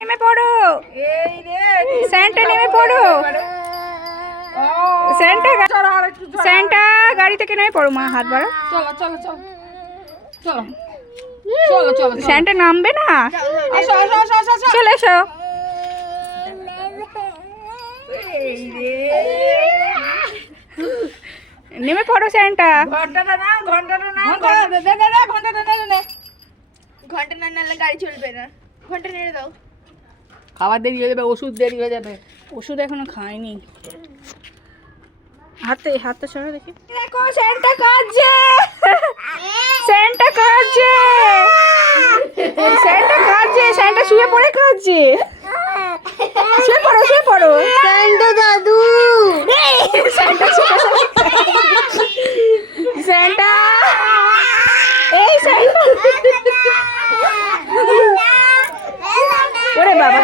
নেমে পড়ো, স্যান্টা নেমে পড়ো, স্যান্টা গাড়ি থেকে নেমে পড়ো। মা হাত বাড়া, চলো চলো চলো চলো চলো চলো স্যান্টা নামবে না। আসো আসো আসো আসো আসো। চলে এসো। নেমে পড়ো স্যান্টা। ঘন্টাটা না ঘন্টাটা না ঘন্টাটা দে দে দে ঘন্টাটা দে দে ঘন্টা না নালে গাড়ি চলবে না। ঘন্টা নেড়ে দাও। খাবার দেরি হয়ে যাবে, ওষুধ দেরি হয়ে যাবে। ওষুধ এখনো খাইনি। হাতটা সরা দেখি। দেখো স্যান্টা কাঁদছে, স্যান্টা কাঁদছে, স্যান্টা কাঁদছে, স্যান্টা শুয়ে পড়ে কাঁদছে। শুয়ে পড়ো, শুয়ে পড়ো। স্যান্টা দাদু। স্যান্টা স্যান্টা এই স্যান্টা ওরে বাবা।